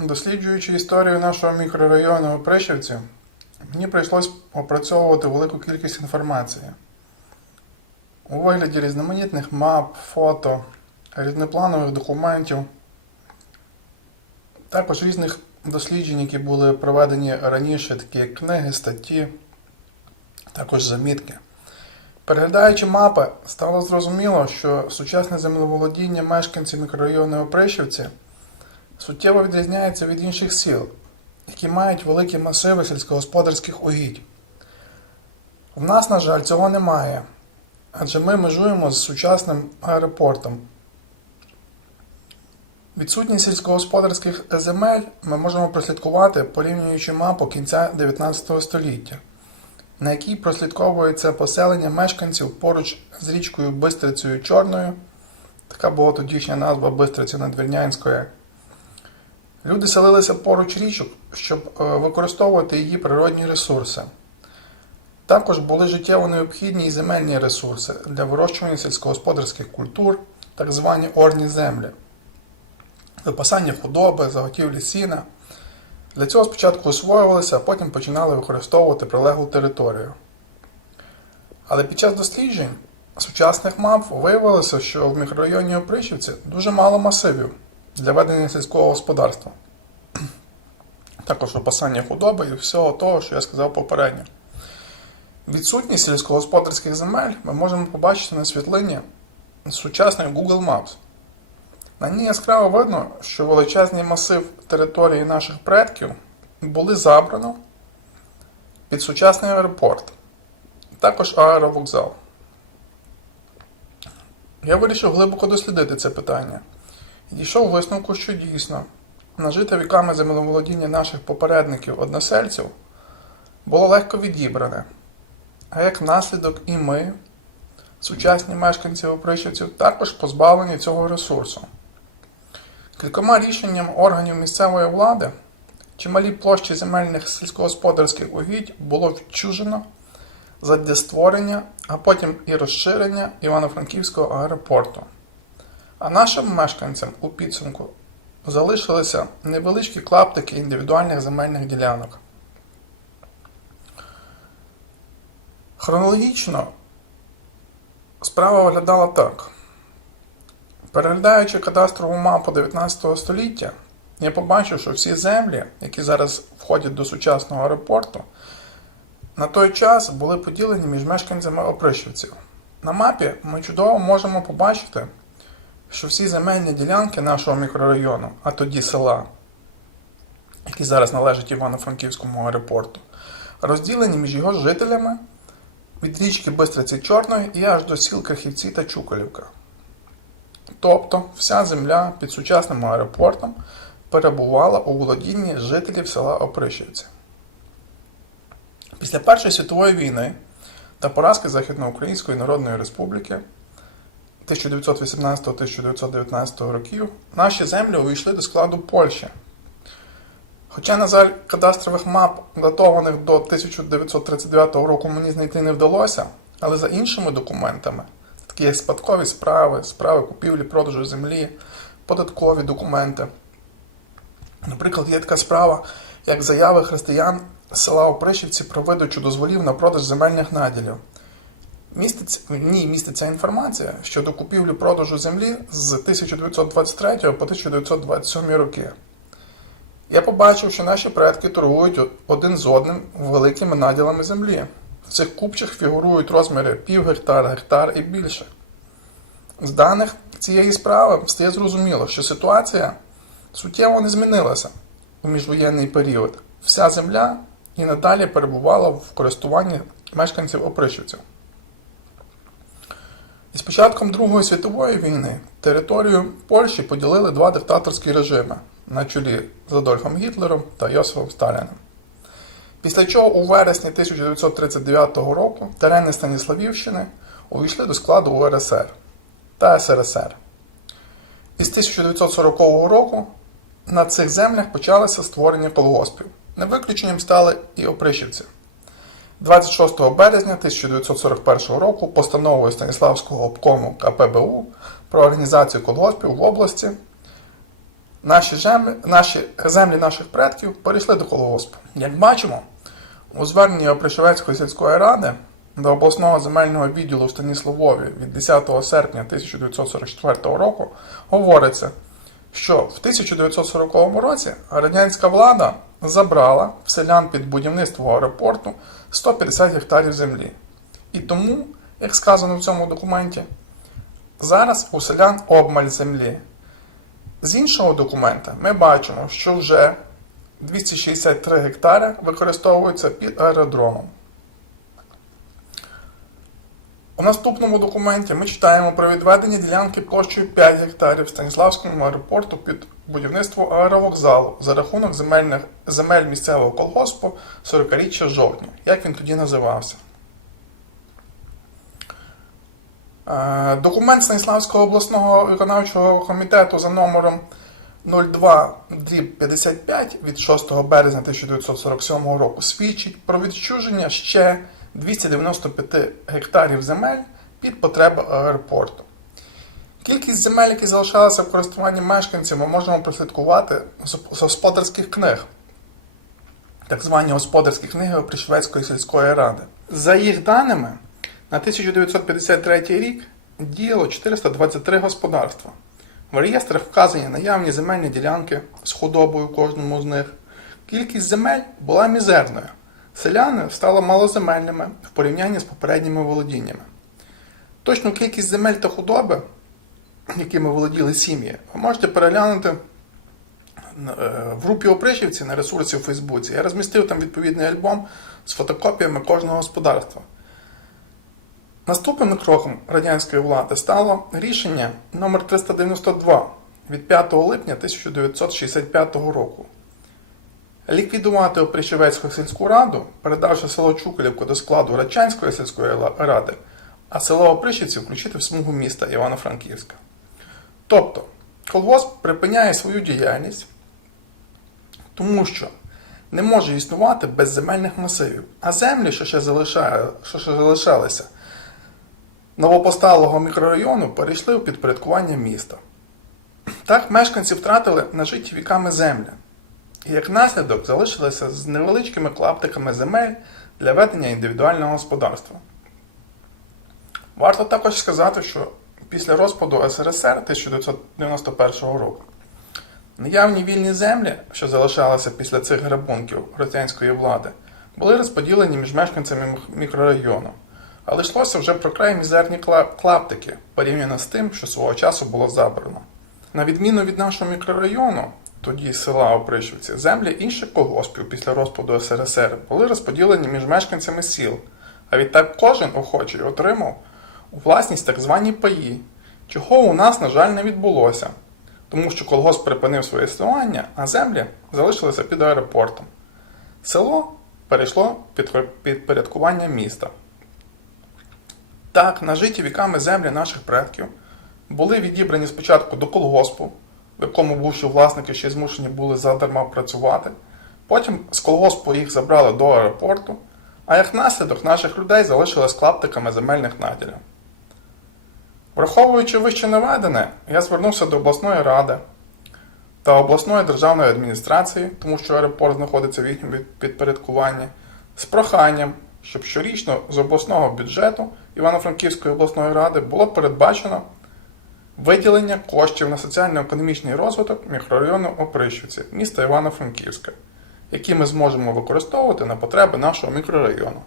Досліджуючи історію нашого мікрорайону Опришівці, мені прийшлось опрацьовувати велику кількість інформації у вигляді різноманітних мап, фото, різнопланових документів, також різних досліджень, які були проведені раніше, такі як книги, статті, також замітки. Переглядаючи мапи, стало зрозуміло, що сучасне землеволодіння мешканців мікрорайону Опришівці суттєво відрізняється від інших сіл, які мають великі масиви сільськогосподарських угідь. В нас, на жаль, цього немає, адже ми межуємо з сучасним аеропортом. Відсутність сільськогосподарських земель ми можемо прослідкувати, порівнюючи мапу кінця 19 століття, на якій прослідковується поселення мешканців поруч з річкою Бистрицею Чорною, така була тодішня назва Бистриці Надвірнянської. Люди селилися поруч річок, щоб е, використовувати її природні ресурси. Також були життєво необхідні і земельні ресурси для вирощування сільськогосподарських культур, так звані орні землі, випасання худоби, заготівлі сіна. Для цього спочатку освоювалися, а потім починали використовувати прилеглу територію. Але під час досліджень сучасних мап виявилося, що в мікрорайоні Опришівці дуже мало масивів для ведення сільського господарства. Також випасання худоби і всього того, що я сказав попередньо. Відсутність сільськогосподарських земель ми можемо побачити на світлині з сучасної Google Maps. На ній яскраво видно, що величезний масив території наших предків були забрано під сучасний аеропорт, також аеровокзал. Я вирішив глибоко дослідити це питання дійшов висновку, що дійсно нажите віками землеволодіння наших попередників односельців було легко відібране. А як наслідок і ми, сучасні мешканці опришівців, також позбавлені цього ресурсу. Кількома рішенням органів місцевої влади чималі площі земельних сільськогосподарських угідь було відчужено задля створення, а потім і розширення Івано-Франківського аеропорту. А нашим мешканцям у підсумку залишилися невеличкі клаптики індивідуальних земельних ділянок. Хронологічно справа виглядала так. Переглядаючи кадастрову мапу 19 століття, я побачив, що всі землі, які зараз входять до сучасного аеропорту, на той час були поділені між мешканцями опришівців. На мапі ми чудово можемо побачити, що всі земельні ділянки нашого мікрорайону, а тоді села, які зараз належать Івано-Франківському аеропорту, розділені між його жителями від річки Бистриці Чорної і аж до сіл Крахівці та Чуколівка. Тобто вся земля під сучасним аеропортом перебувала у володінні жителів села Опришівці. Після Першої світової війни та поразки Західноукраїнської Народної Республіки 1918-1919 років наші землі увійшли до складу Польщі. Хоча, на жаль, кадастрових мап, датованих до 1939 року, мені знайти не вдалося, але за іншими документами, такі як спадкові справи, справи купівлі, продажу землі, податкові документи. Наприклад, є така справа, як заяви християн села Опришівці про видачу дозволів на продаж земельних наділів. Міститься, в ній міститься інформація щодо купівлі-продажу землі з 1923 по 1927 роки. Я побачив, що наші предки торгують один з одним великими наділами землі. В цих купчих фігурують розміри пів гектар, гектар і більше. З даних цієї справи стає зрозуміло, що ситуація суттєво не змінилася у міжвоєнний період. Вся земля і надалі перебувала в користуванні мешканців опришівців. З початком Другої світової війни територію Польщі поділили два диктаторські режими на чолі з Адольфом Гітлером та Йосифом Сталіним. Після чого у вересні 1939 року терени Станіславівщини увійшли до складу УРСР та СРСР. Із 1940 року на цих землях почалося створення колгоспів. Не виключенням стали і опришівці. 26 березня 1941 року постановою Станіславського обкому КПБУ про організацію колгоспів в області наші, землі, наші землі наших предків перейшли до колгоспу. Як бачимо, у зверненні Опришевецької сільської ради до обласного земельного відділу в Станіславові від 10 серпня 1944 року говориться, що в 1940 році радянська влада забрала в селян під будівництво аеропорту 150 гектарів землі. І тому, як сказано в цьому документі, зараз у селян обмаль землі. З іншого документа ми бачимо, що вже 263 гектари використовуються під аеродромом. У наступному документі ми читаємо про відведення ділянки площею 5 гектарів Станіславському аеропорту під будівництво аеровокзалу за рахунок земельних, земель місцевого колгоспу 40-річчя жовтня, як він тоді називався. Е, Документ Станіславського обласного виконавчого комітету за номером 02 55 від 6 березня 1947 року свідчить про відчуження ще 295 гектарів земель під потреби аеропорту. Кількість земель, які залишалися в користуванні мешканців, ми можемо прослідкувати з господарських книг, так звані господарські книги Опришвецької сільської ради. За їх даними, на 1953 рік діяло 423 господарства. В реєстрах вказані наявні земельні ділянки з худобою кожному з них. Кількість земель була мізерною. Селяни стали малоземельними в порівнянні з попередніми володіннями. Точну кількість земель та худоби, якими володіли сім'ї, ви можете переглянути е, в групі опришівці на ресурсі у Фейсбуці. Я розмістив там відповідний альбом з фотокопіями кожного господарства. Наступним кроком радянської влади стало рішення номер 392 від 5 липня 1965 року. Ліквідувати Опришівецьку сільську раду, передавши село Чуколівку до складу Рачанської сільської ради, а село Опришівці включити в смугу міста Івано-Франківська. Тобто, колгосп припиняє свою діяльність, тому що не може існувати без земельних масивів, а землі, що ще, залишає, що ще залишалися, новопосталого мікрорайону перейшли у підпорядкування міста. Так мешканці втратили нажиті віками землі, і як наслідок залишилися з невеличкими клаптиками земель для ведення індивідуального господарства. Варто також сказати, що після розпаду СРСР 1991 року наявні вільні землі, що залишалися після цих грабунків радянської влади, були розподілені між мешканцями мікрорайону. Але йшлося вже про край мізерні клаптики, порівняно з тим, що свого часу було забрано. На відміну від нашого мікрорайону, тоді села Опришівці, землі інших колгоспів після розпаду СРСР були розподілені між мешканцями сіл, а відтак кожен охочий отримав власність так звані паї, чого у нас, на жаль, не відбулося, тому що колгосп припинив своє існування, а землі залишилися під аеропортом. Село перейшло під підпорядкування міста. Так, нажиті віками землі наших предків були відібрані спочатку до колгоспу, в якому бувші власники ще змушені були задарма працювати. Потім з колгоспу їх забрали до аеропорту, а як наслідок наших людей залишили клаптиками земельних наділів. Враховуючи вище наведене, я звернувся до обласної ради та обласної державної адміністрації, тому що аеропорт знаходиться в їхньому підпорядкуванні, з проханням, щоб щорічно з обласного бюджету Івано-Франківської обласної ради було передбачено виділення коштів на соціально-економічний розвиток мікрорайону Оприщівці міста Івано-Франківська, які ми зможемо використовувати на потреби нашого мікрорайону.